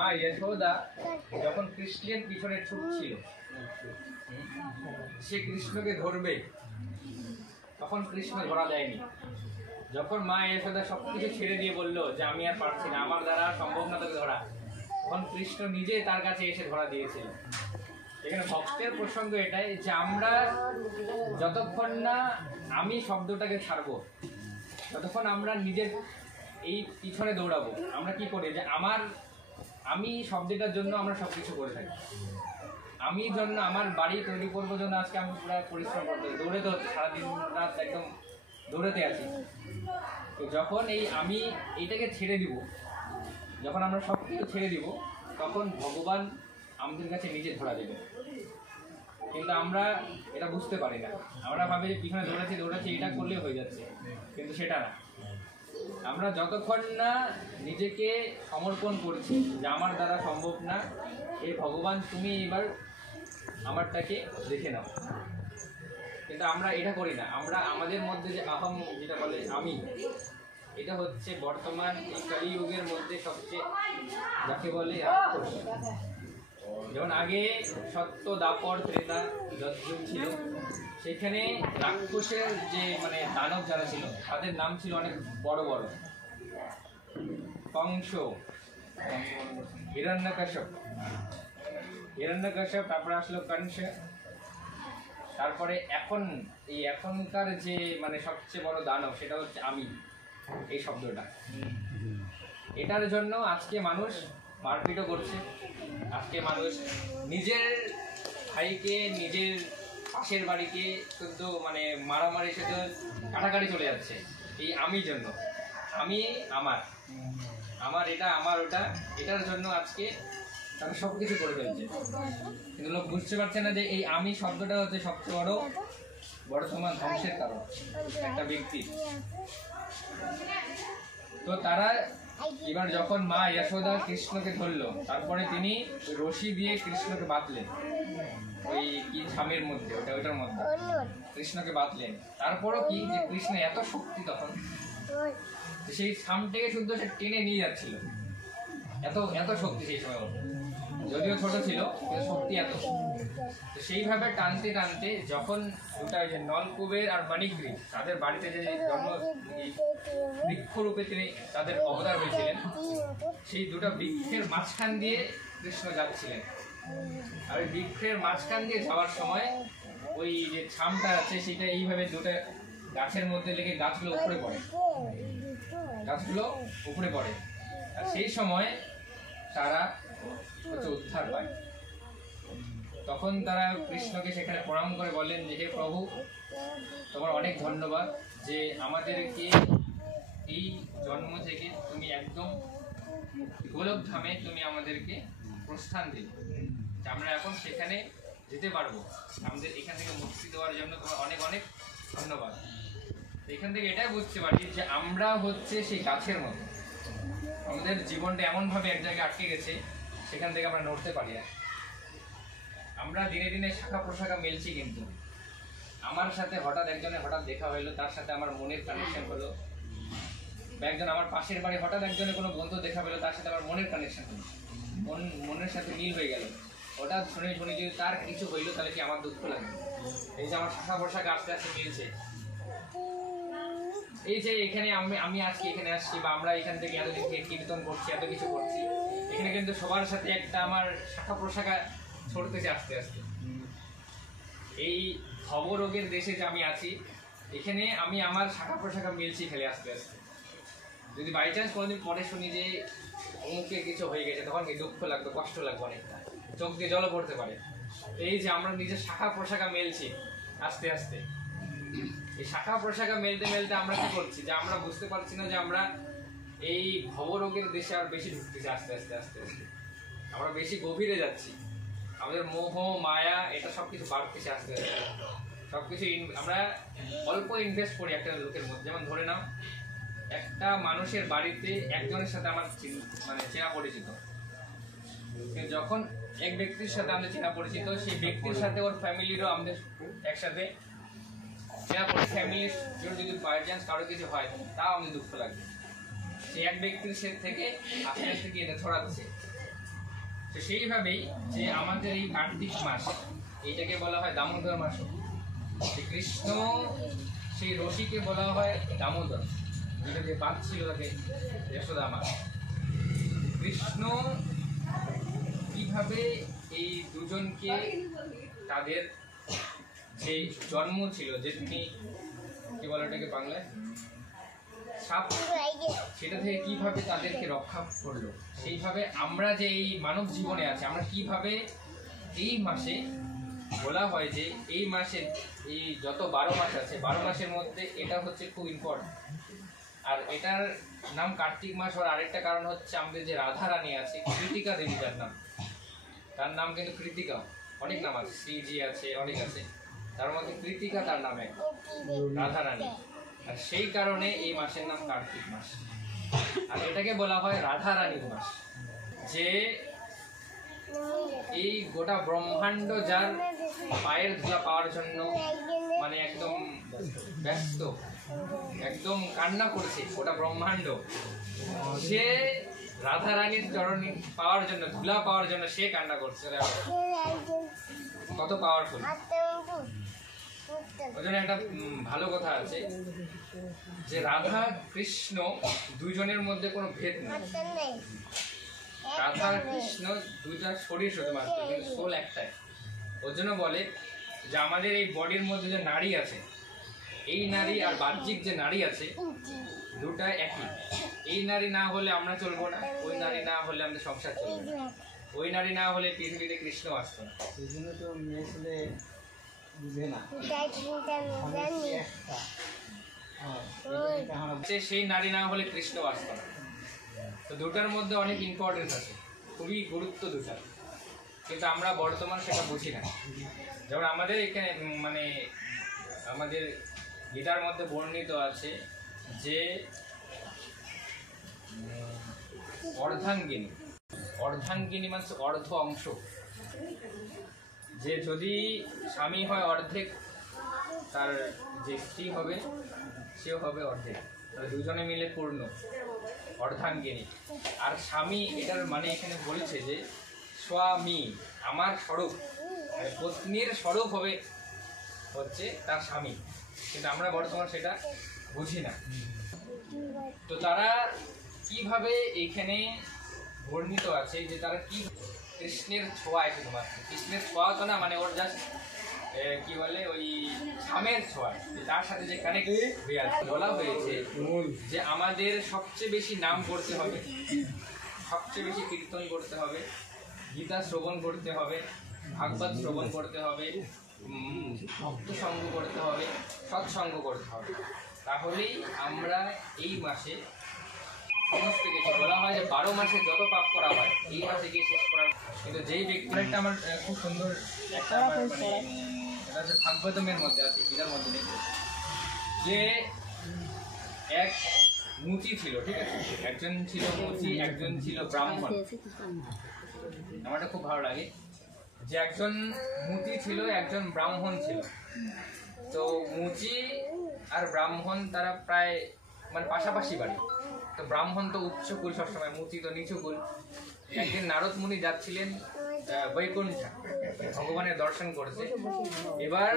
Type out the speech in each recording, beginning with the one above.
মা যশোদা যখন কৃষ্ণের পিছনে ছুটছিল, সে কৃষ্ণকে ধরবে, তখন কৃষ্ণ ধরা দেয়নি। যখন মা যশোদা সবকিছু ছেড়ে দিয়ে বললো যে আমি আর পারছি না, আমার দ্বারা সম্ভব না তোকে ধরা, তখন কৃষ্ণ নিজে তার কাছে এসে ধরা দিয়েছিল। এখানে ভক্তের প্রসঙ্গ এটাই যে আমরা যতক্ষণ না আমি শব্দটাকে ছাড়বো, ততক্ষণ আমরা নিজের এই পিছনে দৌড়াবো। আমরা কি করি যে আমি শব্দটার জন্য আমরা সব কিছু করে থাকি। আমি জন্য আমার বাড়ি তৈরি করবো জন্য আজকে আমি পুরো পরিশ্রম করতে দৌড়ে তো সারাদিন রাত একদম দৌড়াতে আছি। তো যখন আমি এইটাকে ছেড়ে দিব, যখন আমরা সব কিছু ছেড়ে দিব, তখন ভগবান আমাদের কাছে নিজে ধরা দেবে। কিন্তু আমরা এটা বুঝতে পারি না। আমরা ভাবি যে পিছনে দৌড়াচ্ছি এটা করলে হয়ে যাচ্ছে, কিন্তু সেটা না। আমরা যতক্ষণ না নিজেকে সমর্পণ করছি যে আমার দ্বারা সম্ভব না, এই ভগবান তুমি এবার আমারটাকে দেখে নাও, কিন্তু আমরা এটা করি না। আমরা আমাদের মধ্যে যে আহম, যেটা বলে আমি, এটা হচ্ছে বর্তমান এই কলিযুগের মধ্যে সবচেয়ে যাকে বলে রাক্ষস। যেমন আগে সত্য, দাপর, ত্রেতা যুগ ছিল, সেখানে রাক্ষসের যে দানব যারা ছিল তাদের নাম ছিল অনেক বড় বড়। কংস, হিরণ্যকশ্যপ, তারপরে আসলো কংস, তারপরে এখনকার যে সবচেয়ে বড় দানব সেটা হচ্ছে আমি, এই শব্দটা। এটার জন্য আজকে মানুষ মারপিটও করছে। আজকে মানুষ নিজের ভাইকে, নিজের পাশের বাড়িকে কিন্তু মারামারি সাথে কাটাকাটি চলে যাচ্ছে এই আমি জন্য। আমি আমার এটা, আমার ওটা, এটার জন্য আজকে তারা সব কিছু করে ফেলছে। কিন্তু লোক বুঝতে পারছে না যে এই আমি শব্দটা হচ্ছে সবচেয়ে বড় বর্তমান ধ্বংসের কারণ একটা ব্যক্তি। তো তারা এবার যখন মা যশোদা কৃষ্ণকে ধরলো, তারপরে তিনি রশি দিয়ে কৃষ্ণকে বাঁধলেন, ওই কি ছামের মধ্যে, ওইটার মধ্যে কৃষ্ণকে বাঁধলেন। তারপরও কি যে কৃষ্ণ এত শক্তি, তখন সেই ছামটাকে শুদ্ধ সে টেনে নিয়ে যাচ্ছিল। এত শক্তি সেই সময়, যদিও ছোট ছিল কিন্তু শক্তি এত। তো সেইভাবে টানতে টানতে যখন দুটা যে নলকুবের আর মানিকগ্রীব তাদের বাড়িতে যে জন্ম বৃক্ষরূপে তিনি তাদের অবতার হয়েছিলেন, সেই দুটা বৃক্ষের মাঝখান দিয়ে কৃষ্ণ যাচ্ছিলেন। আর ওই বৃক্ষের মাঝখান দিয়ে যাওয়ার সময় ওই যে ছামটা আছে সেটা এইভাবে দুটা গাছের মধ্যে লেগে গাছগুলো উপরে পড়ে। আর সেই সময় তারা উদ্ধার পায়। তখন তারা কৃষ্ণকে সেখানে প্রণাম করে বলেন যে হে প্রভু, তোমার অনেক ধন্যবাদ যে আমাদেরকে এই জন্ম থেকে তুমি একদম গোলক ধামে তুমি আমাদেরকে প্রস্থান দিলে, আমরা এখন সেখানে যেতে পারবো। আমাদের এখান থেকে মুক্তি দেওয়ার জন্য তোমার অনেক অনেক ধন্যবাদ। এখান থেকে এটাই বুঝতে পারি যে আমরা হচ্ছে সেই গাছের মতো, আমাদের জীবনটা এমনভাবে এক জায়গায় আটকে গেছে, সেখান থেকে আমরা নড়তে পারি না। আমরা দিনে দিনে শাখা প্রশাখা মেলছি, কিন্তু আমার সাথে হঠাৎ দেখা হইলো, তার সাথে আমার মনের কানেকশন হলো। একজন আমার পাশের বাড়ি হঠাৎ একজনের কোনো বন্ধু দেখা পেলো, তার সাথে আমার মনের কানেকশন হলো, মনের সাথে মিল হয়ে গেল। হঠাৎ শুনে যদি তার কিছু হইলো, তাহলে কি আমার দুঃখ লাগবে? এই যে আমার শাখা প্রশাখা আস্তে আস্তে মিলছে, এই যে এখানে আমি আজকে এখানে আসছি, বা আমরা এখান থেকে এতদিন কীর্তন করছি, এত কিছু করছি, এখানে কিন্তু সবার সাথে একটা আমার শাখা প্রশাখা ছড়তেছে আস্তে আস্তে। এই ভবরোগের দেশে যে আমি আছি, এখানে আমি আমার শাখা প্রশাখা মিলছি খেলে আস্তে আস্তে। যদি বাই চান্স কোনোদিন পরে শুনি যে অমুকে কিছু হয়ে গেছে, তখন কি দুঃখ লাগবে, কষ্ট লাগবে, অনেকটা চোখ দিয়ে জলও পড়তে পারে। এই যে আমরা নিজের শাখা প্রশাখা মেলছি আস্তে আস্তে, এই শাখা প্রশাখা মেলতে মেলতে আমরা কি করছি যে আমরা বুঝতে পারছি না যে আমরা এই ভবরোগের দেশে আর বেশি ঢুকতেছি। আস্তে আস্তে আস্তে আস্তে আমরা বেশি গভীরে যাচ্ছি। আমাদের মোহ মায়া এটা সবকিছু বাড়তেছে আস্তে আস্তে। সবকিছু আমরা অল্প ইনভেস্ট করি একটা লোকের মধ্যে। যেমন ধরে নাও, একটা মানুষের বাড়িতে একজনের সাথে আমার চেনা পরিচিত, যখন এক ব্যক্তির সাথে আমাদের চেনা পরিচিত, সেই ব্যক্তির সাথে ওর ফ্যামিলিরও আমাদের একসাথে চেনা পরিচিত। ফ্যামিলির যদি বাই চান্স কারো কিছু হয়, তাও আমাদের দুঃখ লাগবে। সেই এক ব্যক্তির থেকে আস্তে আস্তে কি এটা ছড়াচ্ছে। তো সেইভাবেই যে আমাদের এই কার্তিক মাস এইটাকে বলা হয় দামোদর মাস। কৃষ্ণ সেই রশিকে বলা হয় দামোদর, যেটা যে বাদ ছিল তাকে যশোদা মা। কৃষ্ণ কিভাবে এই দুজনকে তাদের যে জন্ম ছিল, যে তুমি কি বলো এটাকে বাংলায় সাপ, সেটা থেকে কিভাবে তাদেরকে রক্ষা করলো, সেইভাবে আমরা যে এই মানব জীবনে আছে আমরা কিভাবে এই মাসে বলা হয় যে এই মাসে এই যত 12 মাস আছে 12 মাসের মধ্যে এটা হচ্ছে খুব ইম্পর্টেন্ট। আর এটার নাম কার্তিক মাস হওয়ার আরেকটা কারণ হচ্ছে আমাদের যে রাধা রানী আছে, কৃতিকা দেবী যার নাম, তার নাম কিন্তু কৃতিকা, অনেক নাম আছে, শ্রীজি আছে, অনেক আছে, তার মধ্যে কৃতিকা তার নামে রাধা রানী। আর সেই কারণে এই মাসের নাম কার্তিক মাস। আর এটাকে বলা হয় রাধা রানীর মাস, যে এই গোটা ব্রহ্মাণ্ড যার পায়ের ধুলা পাওয়ার জন্য মানে একদম ব্যস্ত, একদম কান্না করছে গোটা ব্রহ্মাণ্ড, সে রাধা রানীর চরণী পাওয়ার জন্য, ধুলা পাওয়ার জন্য সে কান্না করছে। কত পাওয়ারফুল! ওই জন্য একটা ভালো কথা আছে যে রাধা কৃষ্ণ দুজনের মধ্যে কোনো ভেদ নেই। রাধা কৃষ্ণ দুইটা শরীর শুধুমাত্র, কিন্তু সোল একটাই। ওর জন্য বলে যে আমাদের এই বডির মধ্যে যে নারী আছে, এই নারী আর বাহ্যিক যে নারী আছে দুটা একই। এই নারী না হলে আমরা চলবো না, ওই নারী না হলে আমাদের সংসার চলবে না, ওই নারী না হলে পৃথিবীতে কৃষ্ণ আসতো না। সেই জন্য তো মেয়ে ছেলে বুঝে না সেই নারী না হলে কৃষ্ণ আসতো না। তো দুটার মধ্যে অনেক ইম্পর্টেন্স আছে, খুবই গুরুত্ব দুটা, কিন্তু আমরা বর্তমান সেটা বুঝি না। যেমন আমাদের এখানে মানে আমাদের গীতার মধ্যে বর্ণিত আছে যে অর্ধাঙ্গিনী, অর্ধাঙ্গিনী মানে অর্ধ অংশ, যে যদি স্বামী হয় অর্ধেক, তার যে স্ত্রী হবে সেও হবে অর্ধেক, তাহলে দুজনে মিলে পূর্ণ অর্ধাঙ্গিনী। আর স্বামী এটার মানে এখানে বলছে যে স্বামী আমার স্বরূপ, মানে পত্নীর স্বরূপ হবে হচ্ছে তার স্বামী, কিন্তু আমরা বর্তমান সেটা বুঝি না। তো তারা কিভাবে এখানে বর্ণিত আছে যে তারা কি কৃষ্ণের ছোঁয়ায়, শুধুমাত্র কৃষ্ণের ছোঁয়া তো না, মানে ওর জাস্ট কি বলে ওই স্বামের ছোঁয়া, তার সাথে যে কানেক্ট হয়ে আছে। বলা হয়েছে যে আমাদের সবচেয়ে বেশি নাম করতে হবে, সবচেয়ে বেশি কীর্তন করতে হবে, গীতা শ্রবণ করতে হবে, ভাগবত শ্রবণ করতে হবে, ভক্ত সঙ্গ করতে হবে, সৎসঙ্গ করতে হবে, তাহলেই আমরা এই মাসে সমস্ত কিছু। বলা হয় যে 12 মাসে যত পাপ করা হয় এই মাসে গিয়ে শেষ করা। কিন্তু যেই ব্যক্তিটা আমার খুব সুন্দর একটা মানে এটা হচ্ছে ভাগবতমের মধ্যে আছে, গীতার মধ্যে নেই, যে এক মুচি ছিল, ঠিক আছে, একজন ছিল মুচি, একজন ছিল ব্রাহ্মণ। আমারটা খুব ভালো লাগে যে একজন মুচি ছিল, একজন ব্রাহ্মণ ছিল। তো মুচি আর ব্রাহ্মণ তারা প্রায় মানে পাশাপাশি বাড়ি। তো ব্রাহ্মণ তো উচ্চ কুল সবসময়, মুচি তো নিচু কুল। একদিন নারদ মুনি যাচ্ছিলেন বৈকুণ্ঠ ভগবানের দর্শন করতে। এবার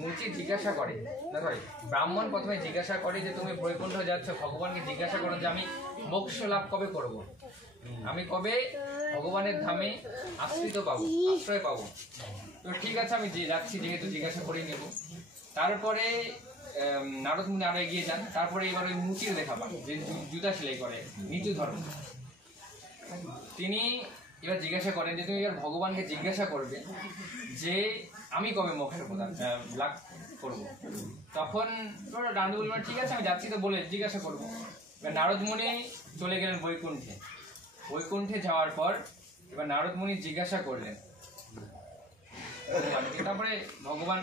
মুচি জিজ্ঞাসা করে, না সরি, ব্রাহ্মণ প্রথমে জিজ্ঞাসা করে যে তুমি বৈকুণ্ঠ যাচ্ছ, ভগবানকে জিজ্ঞাসা করো যে আমি মোক্ষ লাভ কবে করব, আমি কবে ভগবানের ধামে আশ্রিত পাবো, আশ্রয় পাবো। তো ঠিক আছে আমি যাচ্ছি, যেহেতু জিজ্ঞাসা করে নেব। তারপরে নারদ মুনি আরো এগিয়ে যান। তারপরে এবার ওই মুচির দেখা পান যে জুতা সেলাই করে, নিচু ধর্ম। তিনি এবার জিজ্ঞাসা করেন যে তুমি এবার ভগবানকে জিজ্ঞাসা করবে যে আমি কবে মোক্ষের লাভ করবো। তখন ডান্ডু বলবেন ঠিক আছে আমি যাচ্ছি, তো বলে জিজ্ঞাসা করবো। এবার নারদ মুনি চলে গেলেন বৈকুণ্ঠে। বৈকুণ্ঠে যাওয়ার পর এবার নারদ মুনি জিজ্ঞাসা করলেন ভগবানকে। তারপরে ভগবান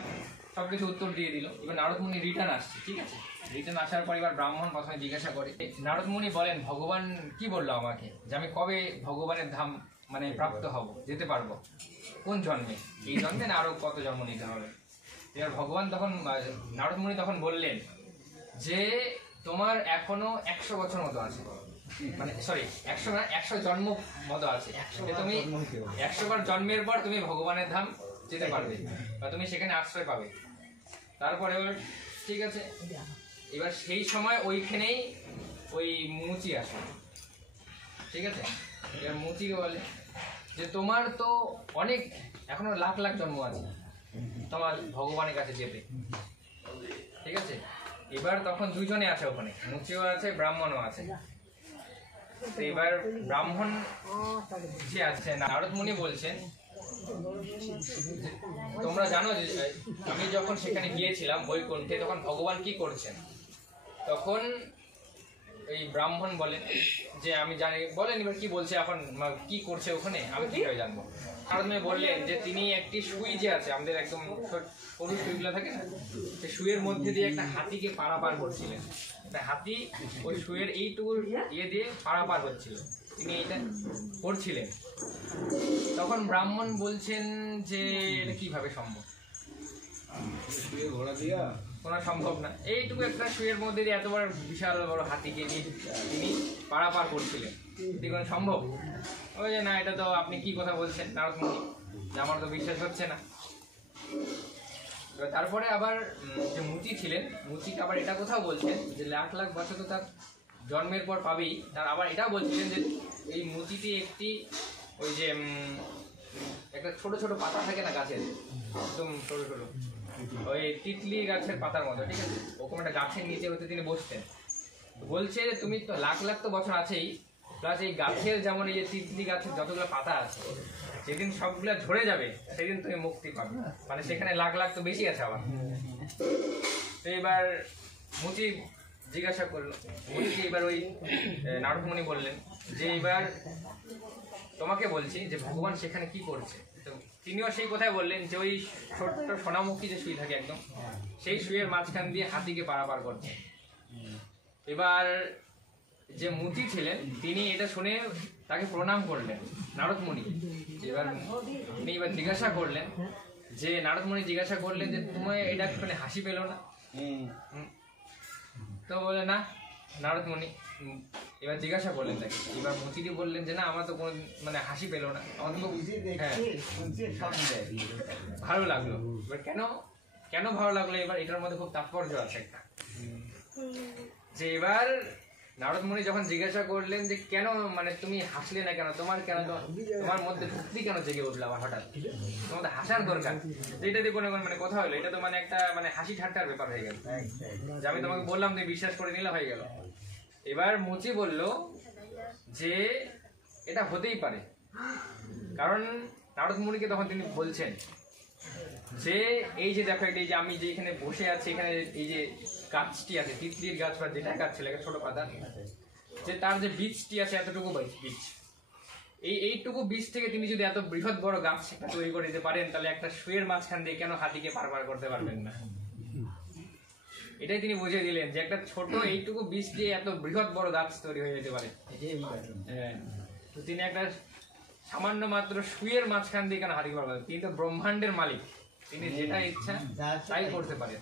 সবকিছু উত্তর দিয়ে দিল। এবার নারদ মুনি রিটার্ন আসছে, ঠিক আছে। রিটার্ন আসার পর এবার ব্রাহ্মণ প্রথমে জিজ্ঞাসা করে, নারদ মুনি বলেন ভগবান কি বললো আমাকে যে আমি কবে ভগবানের ধাম মানে প্রাপ্ত হব, যেতে পারবো, কোন জন্মে, এই জন্মে না আরো কত জন্ম নিতে হবে। এবার ভগবান তখন নারদ মুনি তখন বললেন যে তোমার এখনো 100 বছর মতো আছে, মানে সরি 100 না 100 জন্ম মতো আছে যে তুমি 100 বার জন্মের পর তুমি ভগবানের ধাম যেতে পারবে বা তুমি সেখানে আশ্রয় পাবে। তারপরে ঠিক আছে, এবার সেই সময় ওইখানেই ওই মুচি আসে, ঠিক আছে। এবার মুচিকে বলে যে তোমার তো অনেক এখনো লাখ লাখ জন্ম আছে তোমার ভগবানের কাছে যেতে, ঠিক আছে। এবার তখন দুইজনে আছে ওখানে, মুচিও আছে ব্রাহ্মণও আছে। তো এবার ব্রাহ্মণ যে আছে নারদ মুনি বলছেন তোমরা জানো যে আমি যখন সেখানে গিয়েছিলাম বৈকুণ্ঠে তখন ভগবান কি করছেন, তখন এই ব্রাহ্মণ বলেন যে আমি জানি, বলেন এবার কি বলছে এখন কি করছে ওখানে আমি কিভাবে জানবো। নারদ মুনি বললেন যে তিনি একটি সুই যে আছে আমাদের একদম সরু সুইগুলো থাকে না, সেই সুইয়ের মধ্যে দিয়ে একটা হাতিকে পারাপার করছিলেন। হাতি ওই সুইয়ের এইটুকু ইয়ে দিয়ে পারাপার হচ্ছিল, তিনি এটা করছিলেন। তখন ব্রাহ্মণ বলছেন যে এটা কিভাবে সম্ভব, ঘোড়া দিয়া কোনো সম্ভব না, এইটুকু একটা সুইয়ের মধ্যে দিয়ে এত বড় বিশাল বড় হাতিকে নিয়ে তিনি পারাপার করছিলেন, এটি কোনো সম্ভব? ওই যে না এটা তো আপনি কি কথা বলছেন নারদ মুনি, যে আমার তো বিশ্বাস হচ্ছে না। তারপরে আবার যে মুচি ছিলেন, মুচিকে আবার এটা কোথাও বলছেন যে লাখ লাখ বছর তো তার জন্মের পর পাবেই। তার আবার এটাও বলছিলেন যে এই মুচিটি একটি ওই যে একটা ছোট ছোট পাতা থাকে না গাছের, একদম ছোট ছোট ওই তিতলি গাছের পাতার মতো, ঠিক আছে, ওরকম একটা গাছের নিচে হতে তিনি বসতেন। বলছে যে তুমি তো লাখ লাখ তো বছর আছেই, প্লাস এই গাছের যেমন এই যে তিতলি গাছের যতগুলো পাতা আছে যেদিন সবগুলা ঝরে যাবে সেদিন তুমি মুক্তি পাবে, মানে সেখানে লাখ লাখ তো বেশি আছে আবার। তো এবার মুচি জিজ্ঞাসা করলো, মুচি এবার ওই নারদ মুনি বললেন যে এবার তোমাকে বলছি যে ভগবান সেখানে কি করছে। তো তিনিও সেই কথাই বললেন যে ওই ছোট্ট সোনামুখী যে সুই থাকে একদম, সেই সুইয়ের মাঝখান দিয়ে হাতিকে পারাপার করছে। এবার যে মুচি ছিলেন তিনি এটা শুনে তাকে প্রণাম করলেন নারদ মুনি। এবার তিনি এবার জিজ্ঞাসা করলেন যে নারদ মুনি জিজ্ঞাসা করলেন যে তোমায় এটা শুনে হাসি পেল না? তো বলে না নারদ মুনি। এবার জিজ্ঞাসা করলেন তাকে, এবার মুচিটি বললেন যে না আমার তো কোনো মানে হাসি পেল না, আমার তো হ্যাঁ ভালো লাগলো। এবার কেন কেন ভালো লাগলো, এবার এটার মধ্যে খুব তাৎপর্য আছে একটা, যে এবার নারদ মুনি যখন জিজ্ঞাসা করলেন যে কেন মানে তুমি হাসলে না কেন, তোমার কেন তোমার মধ্যে ভক্তি কেন জেগে উঠলো আবার হঠাৎ, তোমাদের হাসার দরকার, এটা দিয়ে কোনো মানে কথা হলো, এটা তো মানে একটা মানে হাসি ঠাট্টার ব্যাপার হয়ে গেল, যে আমি তোমাকে বললাম তুমি বিশ্বাস করে নিলে হয়ে গেল। এবার মুচি বলল যে এটা হতেই পারে, কারণ নারদ মুনিকে তখন তিনি বলছেন যে এই যে দেখো এই যে আমি যে এখানে বসে আছি, এখানে এই যে গাছটি আছে তিতলির গাছ বা যেটা গাছ ছিল ছোট পাতা, যে তার যে বীজটি আছে এতটুকু বীজ, এইটুকু বীজ থেকে তিনি যদি এত বৃহৎ বড় গাছ তৈরি করে দিতে পারেন, তাহলে একটা সুয়ের মাঝখান দিয়ে কেন হাতিকে পারাপার করতে পারবেন না? এটাই তিনি বুঝিয়ে দিলেন যে একটা ছোট এইটুকু বীজ দিয়ে এত বৃহৎ বড় গাছ তৈরি হয়ে যেতে পারে। হ্যাঁ, তো তিনি একটা সামান্য মাত্র সুয়ের মাঝখান দিয়ে কেন হাতিকে পারাপার, তিনি তো ব্রহ্মাণ্ডের মালিক, তিনি যেটা ইচ্ছা তাই করতে পারেন।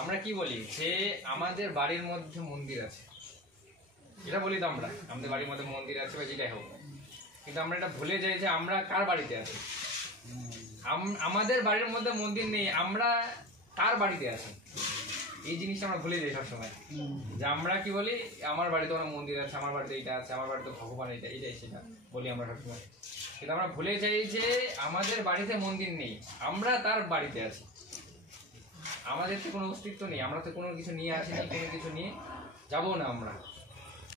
আমরা কি বলি যে আমাদের বাড়ির মধ্যে মন্দির আছে, এটা বলি তো আমরা আমাদের বাড়ির মধ্যে মন্দির আছে বা যেটাই হোক, কিন্তু আমরা এটা ভুলে যাই যে আমরা কার বাড়িতে আছি। আমাদের বাড়ির মধ্যে মন্দির নেই, আমরা কার বাড়িতে আছি এই জিনিসটা আমরা ভুলে যাই সবসময়, যে আমরা কি বলি আমার বাড়িতে কোনো মন্দির আছে, আমার বাড়িতে এটা আছে, আমার বাড়িতে ভগবান এটা এটাই সেটা বলি আমরা সবসময়, কিন্তু আমরা ভুলে যাই যে আমাদের বাড়িতে মন্দির নেই, আমরা তার বাড়িতে আছি, আমাদের তো কোনো অস্তিত্ব নেই, আমরা তো কোনো কিছু নিয়ে আসিনি, কোনো কিছু নিয়ে যাবো না আমরা।